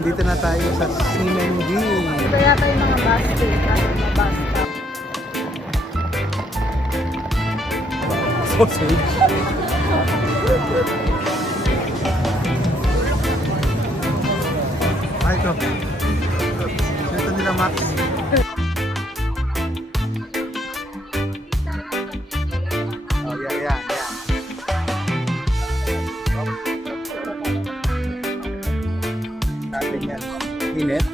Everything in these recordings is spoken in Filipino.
Nandito na tayo sa Simengi. Ito yata yung mga bus stop. Mga bus stop. Sausage. Ay, ito. Ito nila, Max. Oh, yeah. Natin yan. Init.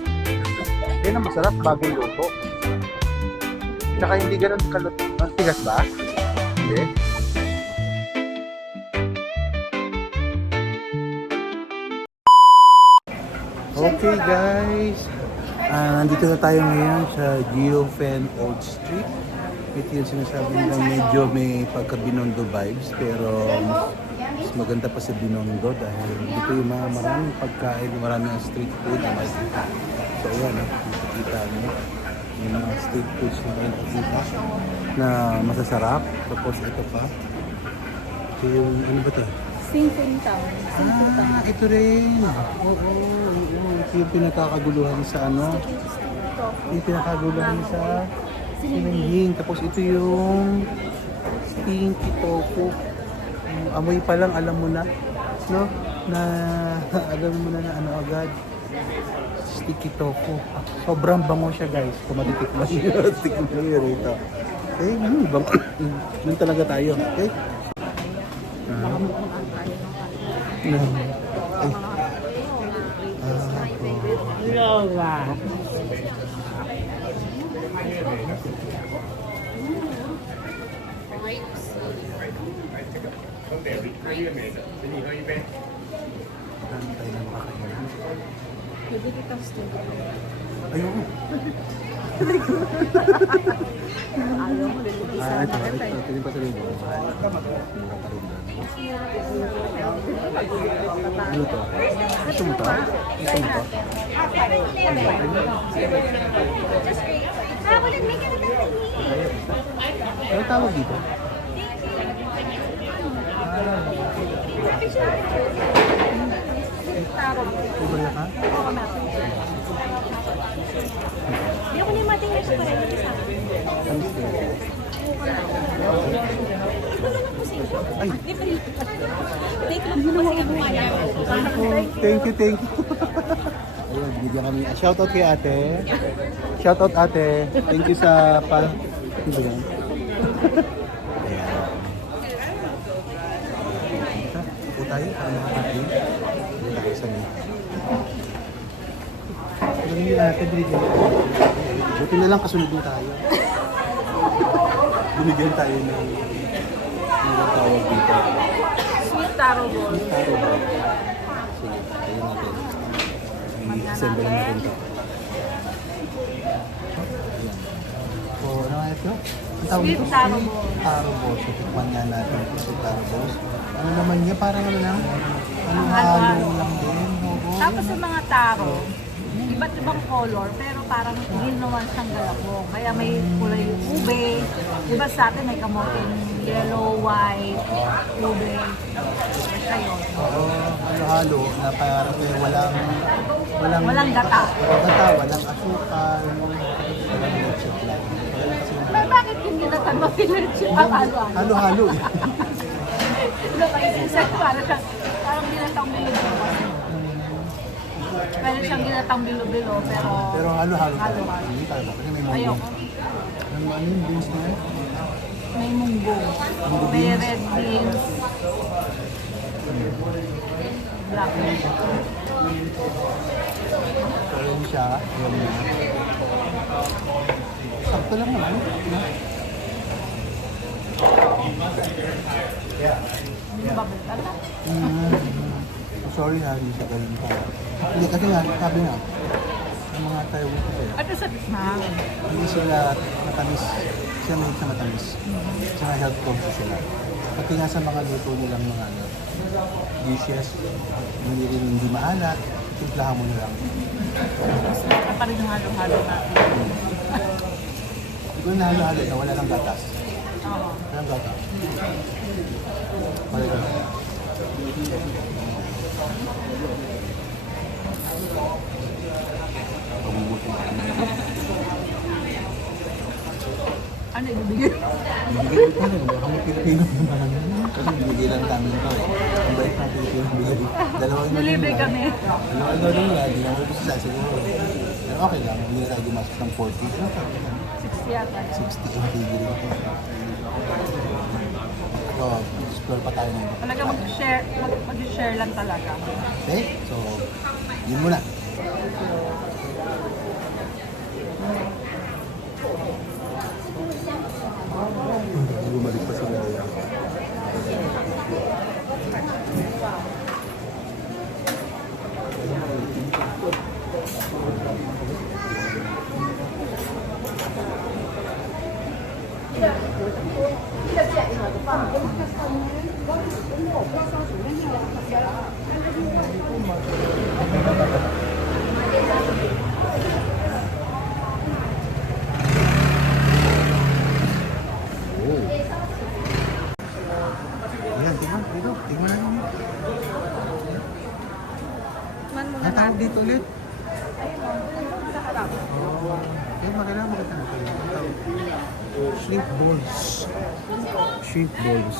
Yan ang masarap, bagong luto. Tsaka hindi ganun kalot. Ang tigas ba? Hindi. Okay guys, nandito na tayo ngayon sa Geofen Old Street. Ito yung sinasabi nila medyo may pagka-Binondo vibes, pero mas maganda pa sa Binondo dahil dito yung mga maraming pagkain, maraming street food na makikita. So ayan, nakikita nyo yung mga street foods na makikita na masasarap. Tapos ito pa, ito yung ano ba ito? Singping Town. Ito rin. Oo. Ito yung pinakakaguluhan sa ano. Yung pinakaguluhan sa sinungging. Tapos ito yung stinky tofu. Amoy pa lang, alam mo na. No? Na alam mo na ano agad. Sticky tofu. Sobrang bango siya guys. Kung matitikman nyo. Tikman nyo rito. Okay? Doon talaga tayo. Okay? Ayoko. Ito. Tingin pa sa rin. Ano to? Gusto mo to? Ano tawag dito? Kubaya ka? Hindi ako na mating nasa parang sa akin. Ay! Take lang po kasi ang kumaya. Thank you. Ayun, bigyan kami. Shoutout kay ate. Shoutout ate. Thank you sa pa... Ano ba yan? Ayan. Ito tayo. Para makakain. Wala kayo sa mga. Alam niyo ate, binigyan tayo. Buti na lang kasunod din tayo. Binigyan tayo ng tawag dito. Sweet taro ball. Taro ba? Sige, ayun natin. I-assemble natin ito. Ayan. So, ano nga ito? Ang tawag Sweet ito? taro ball. Taro balls. So, tikman nga natin ito sa taro balls. Ano naman niya? Parang ano lang? Ano halo lang din? Oo. Tapos sa mga taro, iba't ibang color, pero parang ginawan siyang galabong. Kaya may kulay ube. Diba sa atin may kamoting yellow, white, ube. Kaya yun. Oo, halo-halo na parang Walang gata. Walang asukal, walang leche flan. Bakit hindi natanong pinirchip ang halo-halo? Halo-halo eh. Diba kasi parang ginatang bilo-bilo. Pwede siyang ginatang bilo-bilo, pero Halo-halo. Halo-halo. Hindi tayo. Kasi may munggo. ayoko. Ano yung beans na yun? May munggo. May red beans. Black beans. So yun siya. Ayan na. Sakto lang naman. No? Hindi ba bala? Sorry ha, hindi siya ganun pa. Hindi kasi nga, sabi nga, ang mga tayo kasi, At sa tikman. hindi sila matamis. Sila may sa matamis. Saka health conscious sila. Pati nga sa mga luto nilang mga dishes, hindi maalat, timplahan mo na lang. Ito pa rin yung halo-halo natin. Kung nahalo-halo na wala lang gatas. Oo. Walang gatas. Wala lang. Ano ibibigay? Bigay ko na, baka may Pilipino naman. Kasi bigay lang namin ito. Ang bait na Pilipino bigay. Dalawang Nalibre kami. Dalawang ino rin yan, hindi naman ito sila siguro. Pero okay lang, hindi na tayo gumastos ng 40. Ano pa? 60 yata. 60 ang tigil ito. So, explore pa tayo ngayon. Talaga mag-share lang talaga. Okay? So, yun muna. Bumalik pa sila. Ayan, tingnan dito. Tingnan natin. Man muna Ang tawag natin. dito ulit. Sa harap. Eh, maganda natin. Ang tawag. Shrimp balls. Shrimp balls.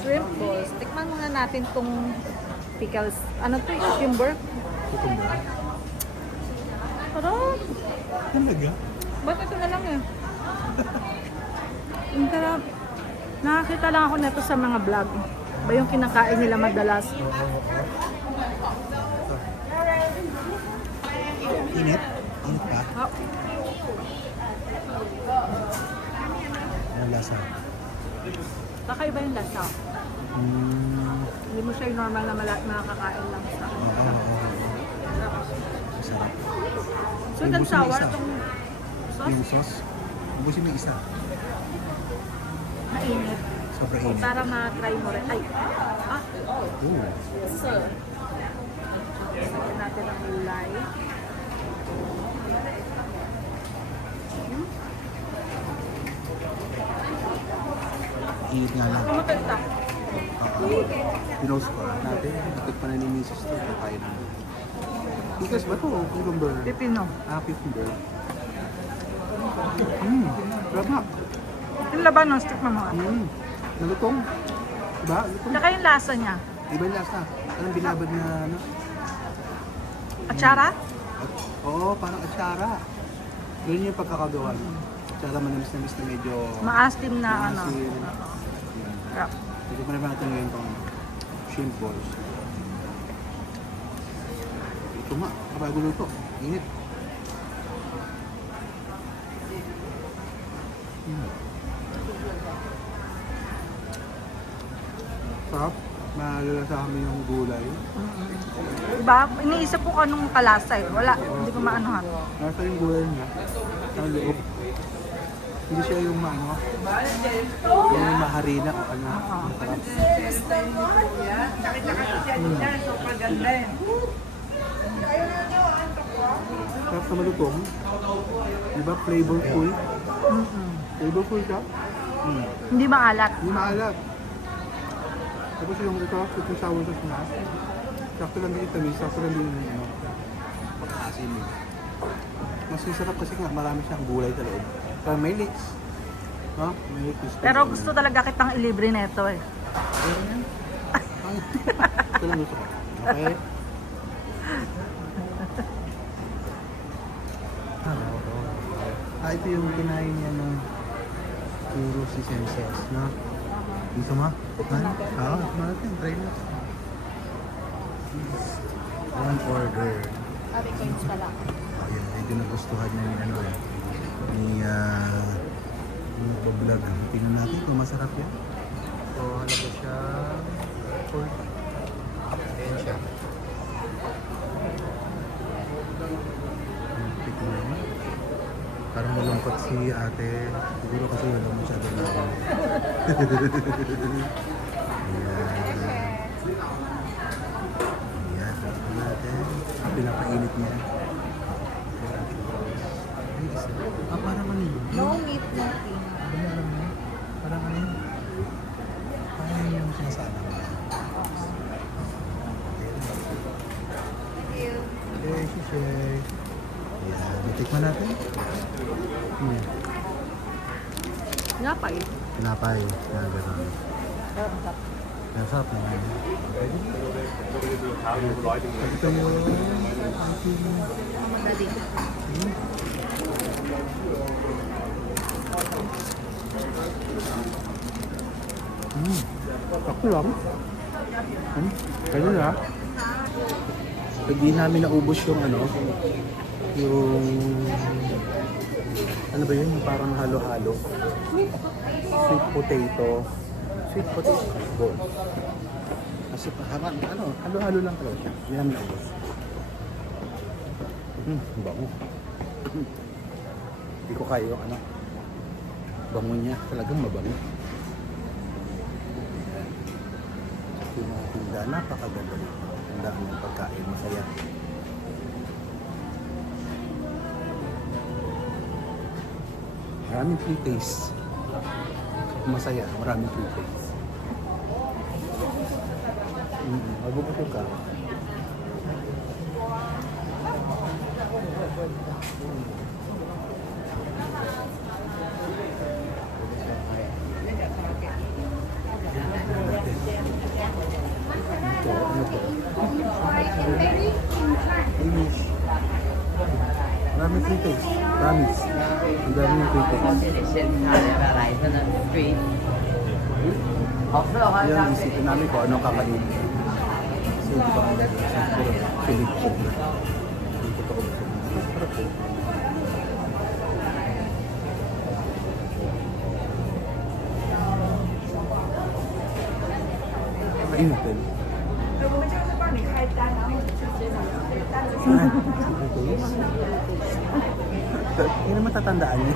Shrimp balls. Tikman muna natin tong pickles. Ano to? Cucumber? Cucumber. Sarap. Talaga? Ba't ito na lang eh? Ang sarap. Nakakita lang ako nito sa mga vlog. Ba yung kinakain nila madalas? Init? Init pa? Oh, Ang lasa. kakaiba yung lasa. Hindi mo siya yung normal na nakakain lang sa. Masarap. Sweet and sour Isa. itong sauce. Yung sauce. Ubusin mo yung isa. Mainit. Sobrang init. Para ma-try mo rin. Ay! Ah! Ooh. Sir. Sabi natin ang ulay. Init nga lang. Kumapagta. Pinost ko natin. Tikit pa na ni Mrs. to. Kaya na. Tikas ba to? Cucumber. Pipino. Cucumber. Sarap. Yung laban ng stick mo mga. Nalutong. Diba? Lutong. Tsaka yung lasa niya. Iba yung lasa. Parang binabad na ano? Atsara? Oo, parang atsara. Yun yung pagkakagawa. Atsara manamis-namis na medyo... Maasim na ano. maasim. Sarap. Ito pa naman natin ngayon itong shrimp balls. Ito nga, kabago luto. Init. Sarap. Malalasa kami yung gulay. Diba? Iniisip ko kung anong kalasa eh. Wala. Hindi ko maanohan. Nasa yung gulay niya. Ang loob. Hindi siya yung maano. Yung maharina o ano. Masarap. Sarap na malutong. Diba flavorful? Flavorful siya. Hindi maalat. Hindi maalat. Tapos yung ito, yung sour sauce na. Sakto lang din itamis, sakto lang din yung ano. Pagkasin eh. Mas masarap kasi nga marami siyang gulay sa loob. Parang may leeks. Ha? May leeks. Pero gusto talaga kitang ilibre nito eh. Pero yan. Ito lang gusto ko. Okay? Ito yung kinain niya ng puro si Senses, no? Dito ma? Natin. Try natin. One order. Sabi ko yung pala. Ayan, medyo nagustuhan niya ni ano eh. Yung vlog. Tingnan natin kung masarap yan. So, halaga siya 40. Ayan siya. Tignan mo. Parang malungkot si ate. Siguro kasi wala masyado na ako. Ayan. Tignan natin. Pinapainit niya. Parang ano yun? No meat nothing. Parang ano yun? Parang yun yung sinasabi ko. Thank you. Okay, shishay. Ayan, titikman natin. Napay. Tinapay. Yan, gano'n. Yan, sarap naman. Okay. Ito yung ating... Madali. Ako lang. Ganun ah. Hindi namin naubos yung ano, yung... Ano ba yun? Yung parang halo-halo. Sweet potato. Sweet potato balls. Kasi ano, halo-halo lang talaga siya. Hindi namin naubos. Bango. Hindi ko kaya yung ano. Bango niya. Talagang mabango. Yung mga tinda, napakaganda. Ang dami ng pagkain, masaya. Maraming free taste. Masaya, maraming free taste. Mabubuto ka. Ito, ano to? English. Maraming free taste. Promise. Ang dami yung free taste. 这里先看要不要来一份呢？free。好吃的话， Yan, isipin namin kung anong kakainin. Kasi hindi pa kami siguro Philip siya. Hindi ko ito ko gusto. Sarap po. Mainit din. Hindi naman tatandaan niya.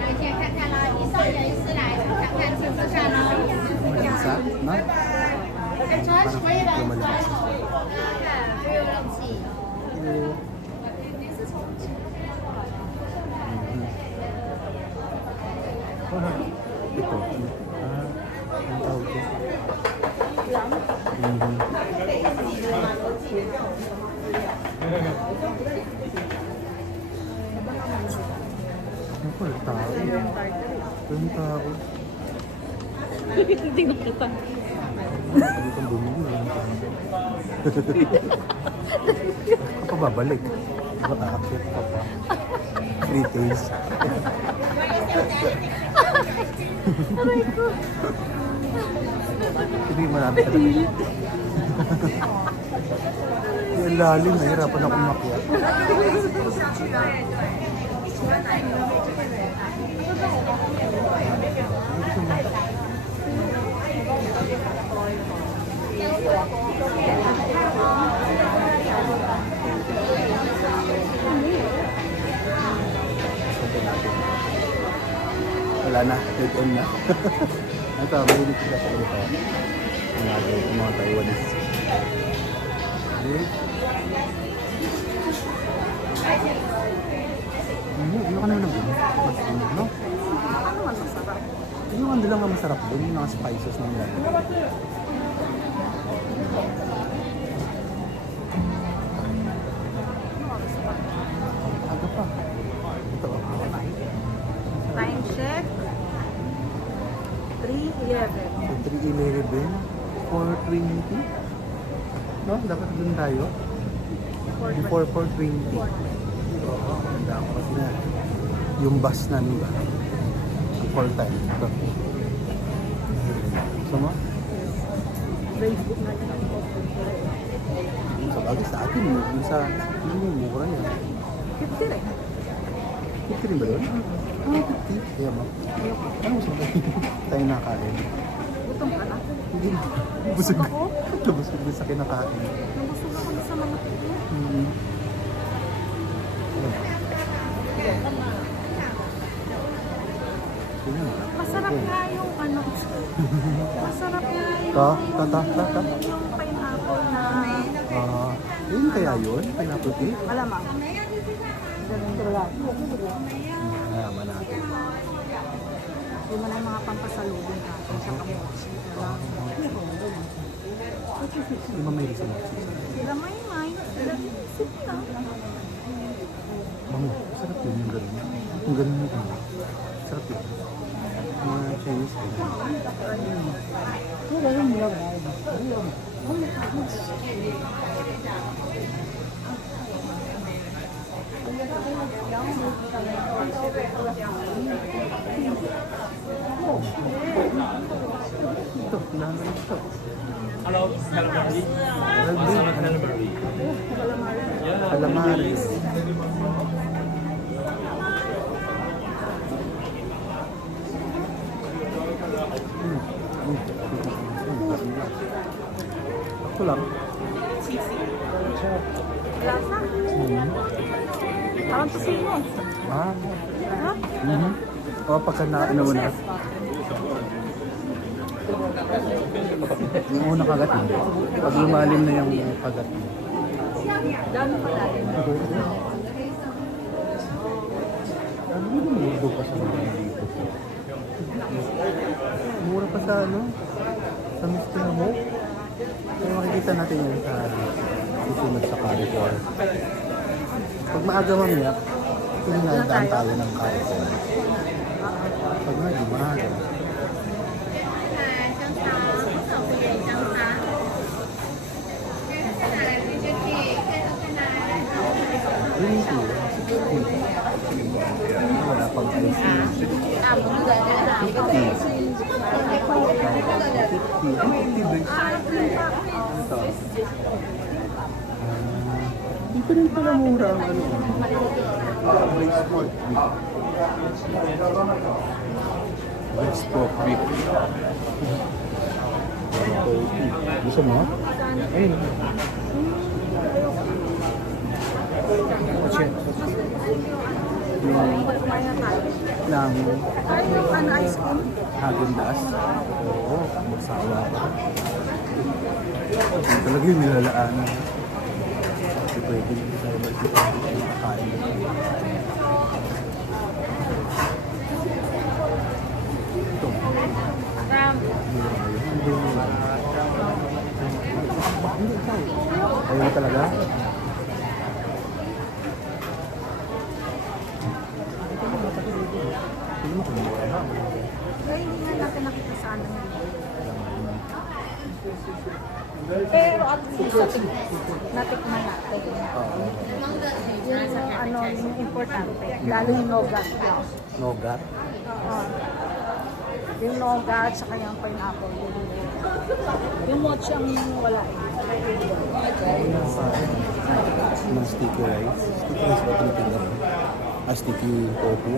来先看看喽，一送有一次来尝看吃吃看喽。 Malasa, no? Parang medyo malakas. 不用冷气。 Oo. Ito. Ang tawag ko. Ako, tao. Yung tao. Hindi ko kita. Hindi kang bumili. Ako pa babalik. Baka akit ka pa. Free taste. Aray ko. Hindi marami talaga. Yung lalim, nahirapan akong makyat. Wala na, dead end na. Ito, mahilig sila sa ito. Yung mga Taiwanese. Okay. Ano ka naman ng gano'n? No? Ano man masarap? Yung ano lang ang masarap doon, yung mga spices na nila. Aga pa. Ito. Time check. 3:11. So, 3:11, 4:20. No? Dapat doon tayo. Before 4:20. Oo, ganda ako kasi na. Yung bus namin ba? Ang call time. Ito. Gusto mo? Facebook na yun. Sa bagay sa atin, yung sa yung mura yan. 50 rin. 50 rin ba doon? Ah, 50. Kaya mo. Ano gusto mo? Tayo nakain. Gutom ka na. Hindi na. Busog ako? Busog din sa kinakain. Nabusog ako na sa mga tito. Masarap nga yung ano. Masarap nga yung yung pineapple na Yun kaya yun? Pineapple tea? malamang. Mayaman natin. Yung na yung mga pampasalubong natin sa kamote. Di ba may reason mo? Sila may. Sige na. Bango. Sarap yun yung gano'n. Yung gano'n yung ano. Sarap yun. rice. Ito, naman ito. Hello, calamari. Calamari. Calamares. Ako lang. Lasa. Parang tusino. Ah. O, pagka naano mo na. Yung una kagat mo. Pag lumalim na yung kagat mo. Dami pa natin. Ano yung mundo pa sa mga dito? Mura pa sa ano? Sa Mr. Hope? Kaya makikita natin yun sa susunod sa Carrefour. Pag maaga mamaya, pinagdaan tayo ng Carrefour. Pag nga, di maaga. 香肠，手不盐香肠。看哪来这个可以，看都看哪来。 Green tea. Wala pang ice cream. 50. Hindi pa rin pala mura ang ano. Rice pork beef. Rice pork beef. Gusto mo? Ayun. Check. Ng Ano ice cream? Häagen-Dazs. Oo, magsawa ka. Ito talaga yung nilalaanan. Kasi pwede hindi tayo magkakain. Ito. Hindi ikaw. Ayaw talaga? Hindi mo kumura na. Kaya hindi nga natin nakita sa ano yun. Pero at least natikman natin. Oo. Yung ano, yung importante. Lalo yung nougat. Nougat. Oo. Yung nougat, saka yung pineapple. Yung mochi ang wala eh. Mga sticky rice. Sticky rice ba tinitinda? Ah, sticky tofu.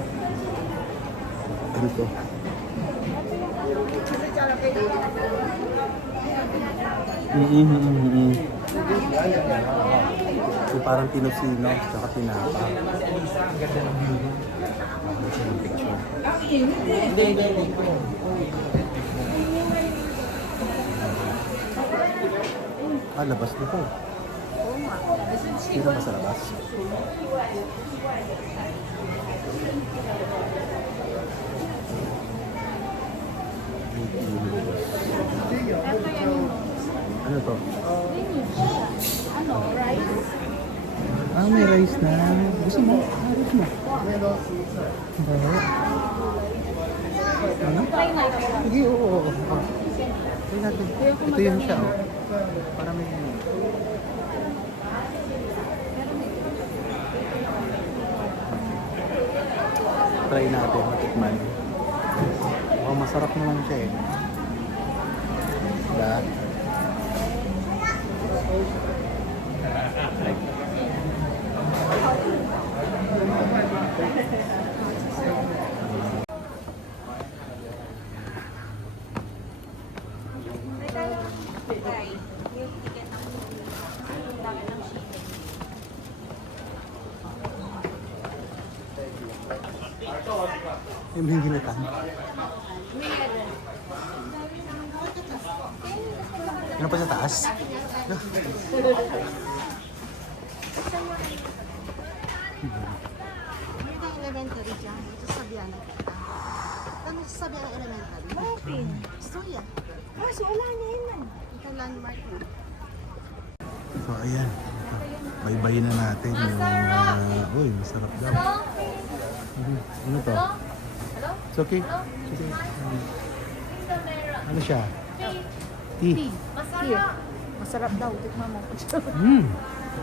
Ano to? Yung parang pinusino, tsaka pinapa. Picture. Ah, labas nito. Dito ba sa labas? Ano to? Ano, rice? Ah, may rice na. Gusto mo? Ah, gusto mo? Baho. Ano? Try natin. Sige, oo. Try natin. Ito yun siya, oh. Para may... Try natin, matikman. Oh, masarap naman siya eh. Diba? Yung may ginatan. Ano pa sa taas? Hindi na elementary dyan. Ito sabihan na kita. Ano sasabihan ng elementary? Bakit? Istorya. Ah, so wala na yun. Ito landmark mo. So, ayan. Baybayin na natin yung... uy, masarap daw. Ano to? It's okay. It's okay. Ano siya? Tea. Here. Masarap daw. Tikman mo. Mm.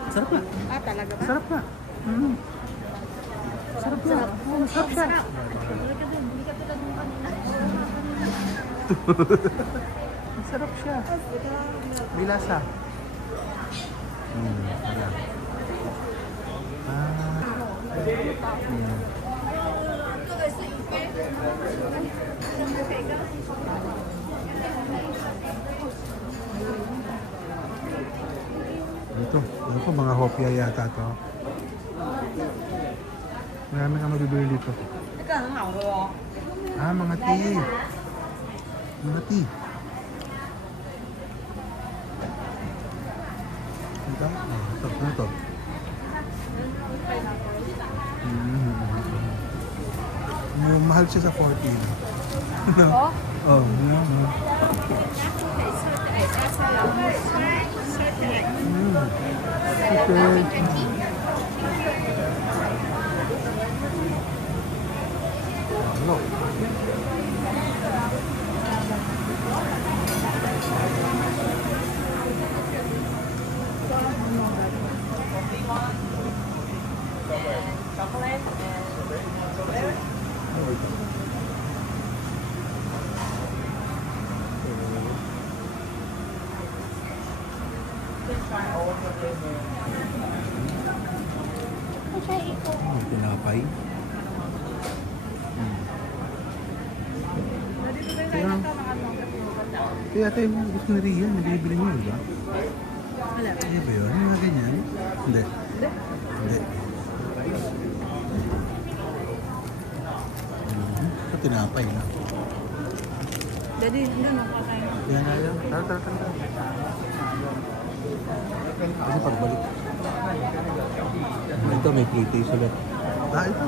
Sarap na. Ah, talaga ba? Sarap na. Mm. Sarap na. Oh, masarap siya. Masarap siya. May lasa. Sarap. Ito mga hopya yata to. Marami nga mabibili dito. Mga tea. Mga tea. Ito? Ano to? Mahal siya sa 14. Oh? Oh, yeah. Okay. Hello. Tinapay. Kaya tayo gusto na rin yan. Nabibili mo yun ba? Ano ba yun? Mga ganyan? Hindi. Hindi. Ito tinapay na. Daddy, ano kakain? Yan na yan. Tara. Kasi pagbalik. Ito may pre-taste ulit. Ito.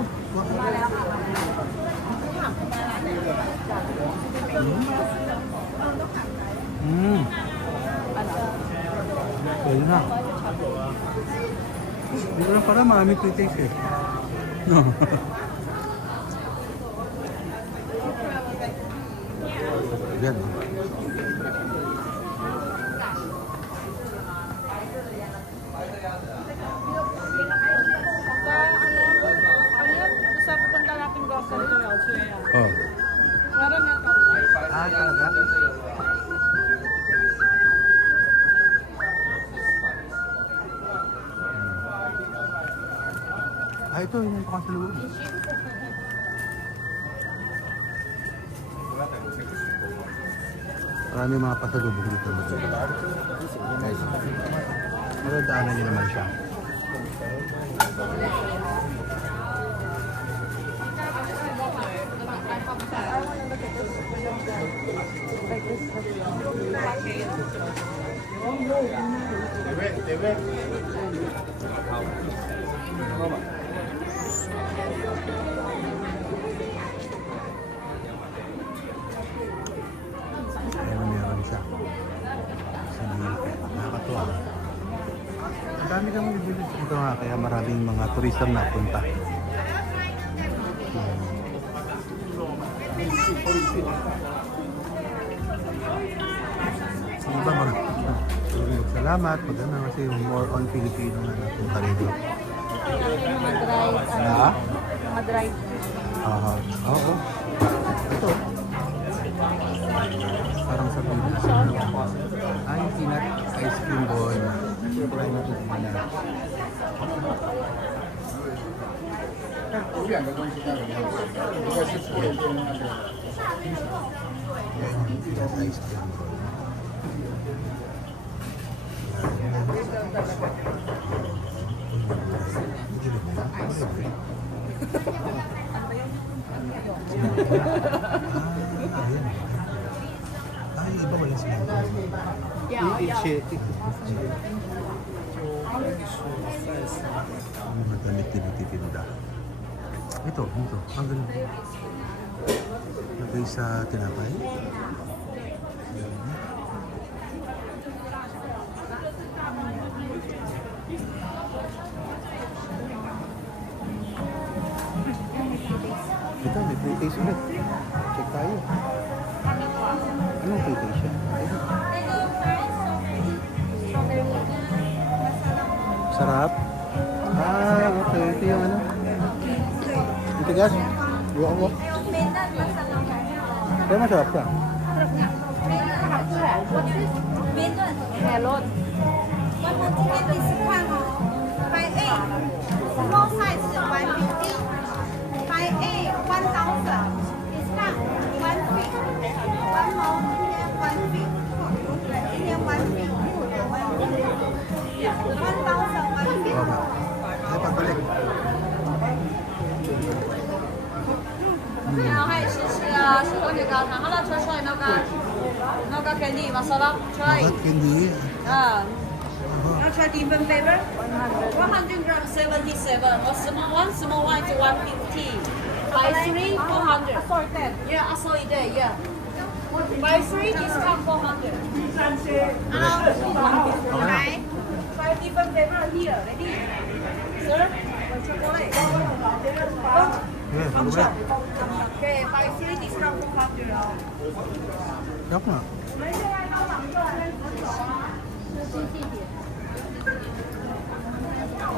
Pwede na. Dito na para marami pre-taste eh. No. Yan. Sa pupunta natin grocery to elsewhere. Oh. Meron na to. Talaga? Ito, yung pakasaluan. Marami mga pasalubong dito. Magandaanan niyo naman siya. Ayun, meron siya. Nakakatuwa. Ang dami kang bibili dito nga, kaya maraming mga turistang napunta. Iba salamat. Maganda kasi yung more on Filipino na napunta rito. Mga dried. Oo. Ito. Parang sa Pilipinas. Yung peanut ice cream doon. Try natin peanut. Peanut ice cream doon. Iba wala sila. Mga damit tinitinda. Ito. Ang galing. Lagay sa tinapay. Ito, may pre-taste ulit. Check tayo. Anong cake siya? Sarap? Ah, okay. Ito yung ano? Ito guys. Buwan mo. Kaya masarap siya. Melon. One more ticket discount by 8. Small size 150. By 8, 1,000. Discount 1 fee. One more here 1 fee. Here 1 fee. 1,000 1 fee. Ay, pagbalik. 然後係試試啊，雪糕嘅教堂，好啦，try no ga candy masarap try. Bakit hindi? I'll try different flavor. 100 grams 77. Or small one to 150. By 3 400. Assorted. Yeah, assorted. Yeah. By 3 discount 400. Right? 5 different flavor here. Ready? Sir? Chocolate. Yeah, pagbalik. Okay, by 3 discount 400. Sarap nga.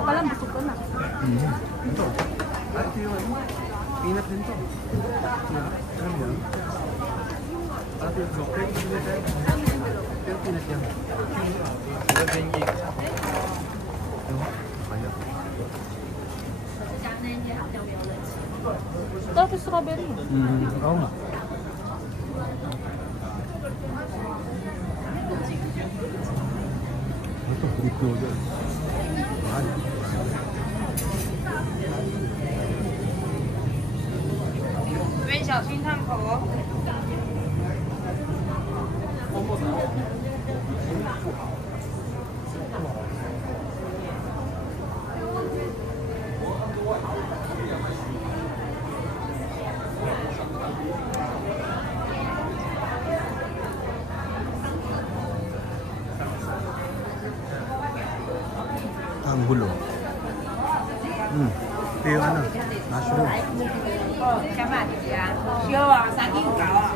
Palang busog ko na. Ito. Ah, ito yung ano? Peanut din to. Yeah. Alam yan? Ah, ito yung chocolate. Pero peanut yan. Kaya. Tapos strawberry. Oo nga. Ito, dito yan. Mahal. 这边小心烫口哦。Ang gulo. Ito yung ano, mushroom. 想买几啊？需要啊，3斤9啊。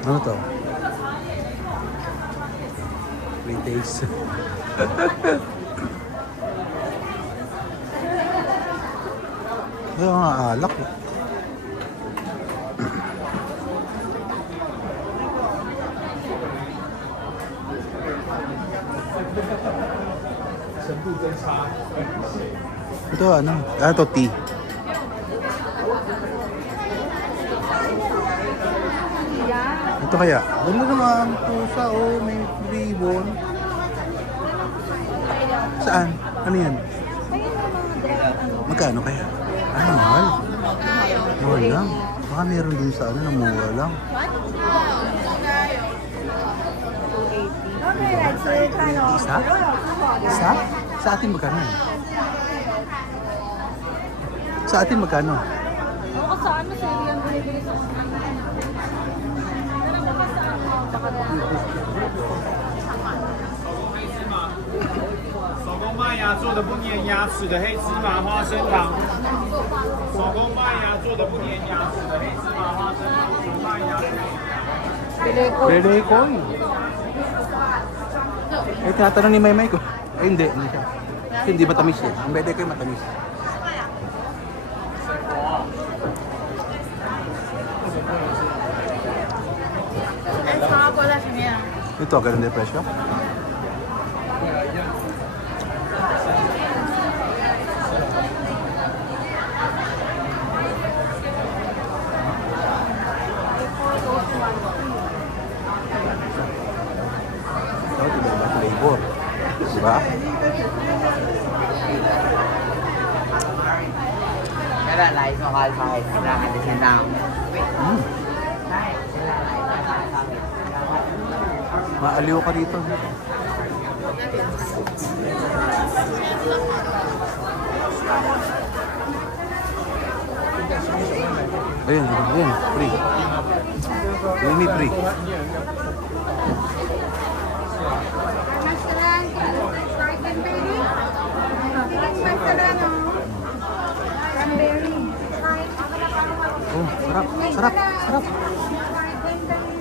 Ano to? Free taste. Ito mga alak. Ito ano? Ah, ito tea. Ito kaya? Ganda naman pusa oh, may ribbon. Saan? Ano yan? Magkano kaya? Ay, mahal. Mahal lang. Baka meron din sa ano, na mura lang. Isa? Isa? Sa atin magkano yan? Sa atin magkano? Ako sa ano, sir, yung binibili sa手工麦芽做的不粘牙齿的黑芝麻花生糖，手工麦芽做的不粘牙齿的黑芝麻花生糖，手麦芽。 Pwede ko eh. Eh, tinatanong ni Maymay ko. Eh, hindi siya. Kasi hindi matamis eh. Ang pwede ko yung matamis. Ito, ganun din presyo? Ito, iba-iba flavor. Diba? Cái là lấy cho hai phải ra cái gì nào. Mm. Đấy, cái là lấy cho hai phải. Maaliw ka dito. Ayan, ayan, free. Ini free. Restaurant, garden berry. Restaurant, cranberry. Oh, sarap, sarap, sarap. Garden berry.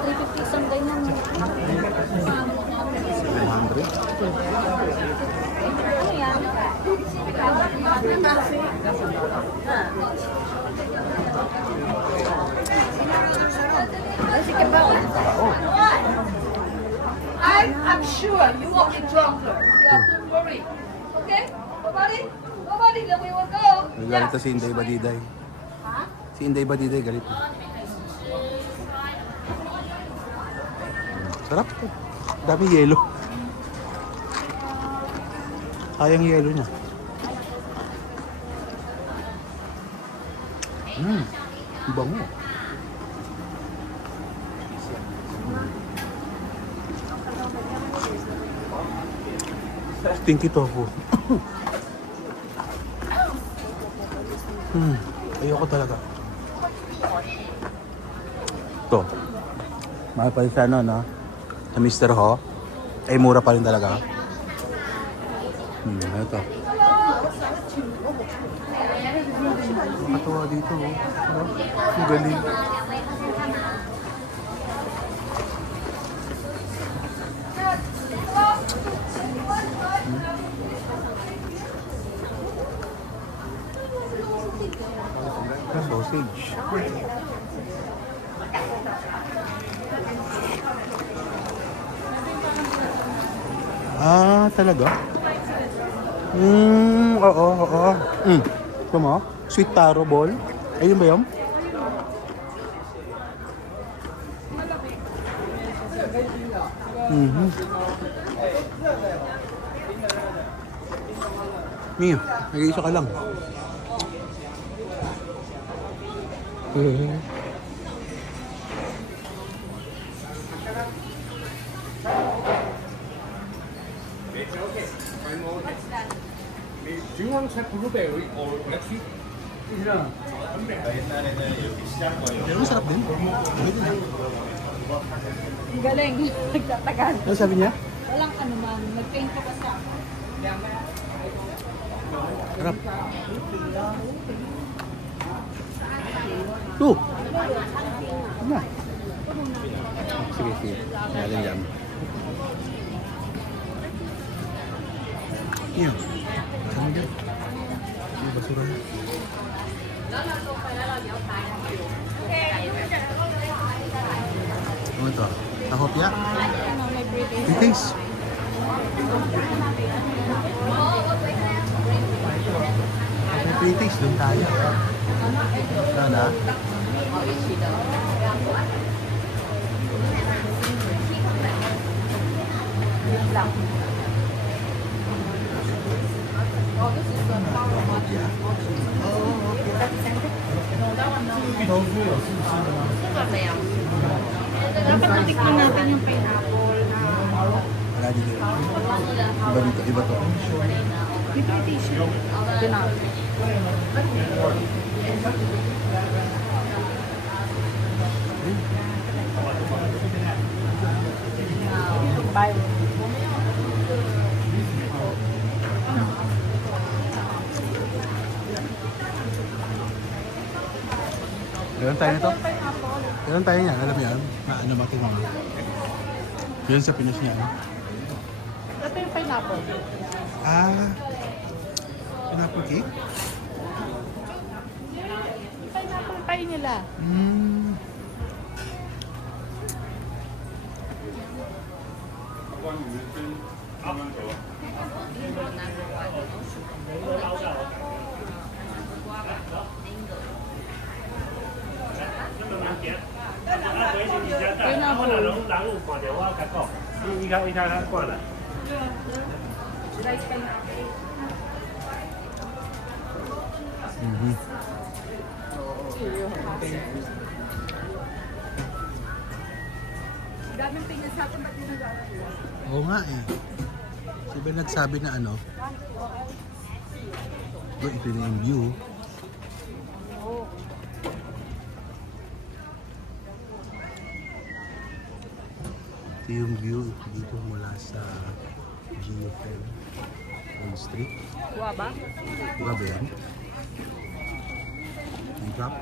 350 isang ganyan. 700. I'm sure you won't be drunker. Yeah, don't worry. Okay? Nobody, then we will go. Galit na si Inday Badiday. Si Inday Badiday galit na. Sarap. Dami yelo. Sayang yelo niya. Ang bango. Stinky tofu. Ayoko talaga. Ito. Mahal pa rin sa ano, no? Sa Mr. Ho. Ay, mura pa rin talaga. Ito. Nakatawa dito, oh. Ang galing. Sausage. Ah, talaga? Oo. Ito mo? Sweet taro ball. Ayun ba yun? Mio, nag-iisa ka lang. Pero masarap din. Ang galing. Nagtatagal. Ano sabi niya? Walang ano man. Nag-paint ko kasi ako. Sarap. Tuh. Ano? Sige, sige. Galing yan. Iya. Ano yan? May basura na. Ano ito? Tahopya? May taste. May pre-taste, doon tayo. Sana? Dapat natikman natin yung pineapple na Wala dito. Iba dito, iba to. may British. Meron tayo nito? Meron tayo niyan, alam mo yan? Na ano mating mga. Yun sa Pinas niya. Ito yung pineapple. Ah, pineapple cake? Yung pineapple pie nila. Oo nga eh. Sabi nagsabi na ano, ito na yung view. Ito yung view dito mula sa GFL Wall Street. Kuha ba? Diba ba yan? Ang drop?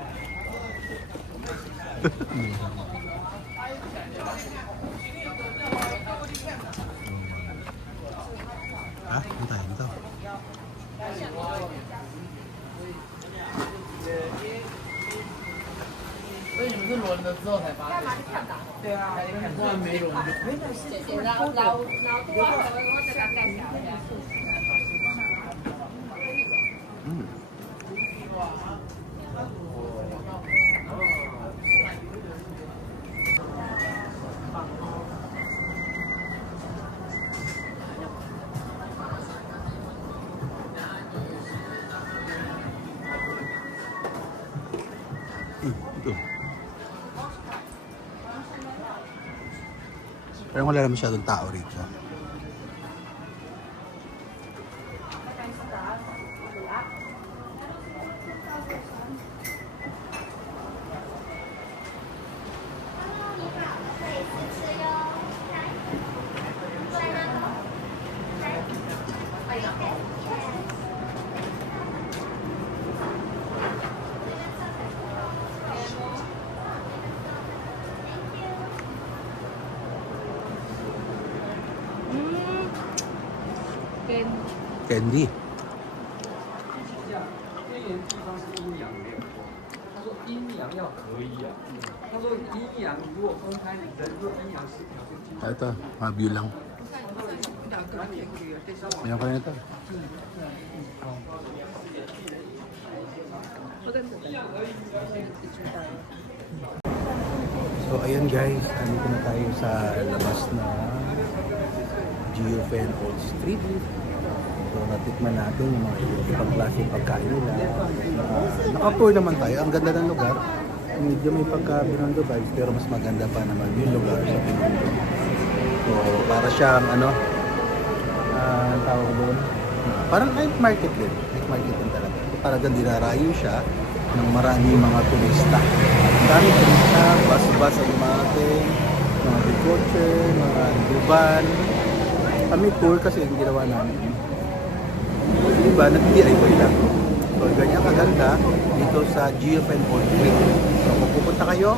Ha? Antayin to. Mm. Ito. Parang wala na masyadong tao rito. Candy. 他说阴阳要合一啊。他说阴阳如果分开，人若阴阳失调就进入。 Ito, mga view lang. Ayan ka na ito. So ayan guys, andito na tayo sa labas na GFL Wall Street. So natikman natin yung mga ibang klase pagkain nila. Naka-tour naman tayo. Ang ganda ng lugar. Medyo may pagka-Binondo vibes pero mas maganda pa naman yung lugar sa Binondo. So para siyang ano, tawag doon. Parang night market din. Night market din talaga. Talagang dinarayo siya ng maraming mga turista. Ang dami turista, bus-bus ang dumating, mga agriculture, mga urban. Kami tour kasi yung ginawa namin. Diba, nag-DIY lang. So, ganyan kaganda dito sa GFL Wall Street. So, kung pupunta kayo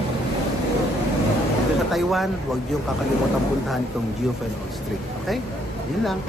dito sa Taiwan, huwag niyong kakalimutan puntahan itong GFL Wall Street. Okay? Yun lang.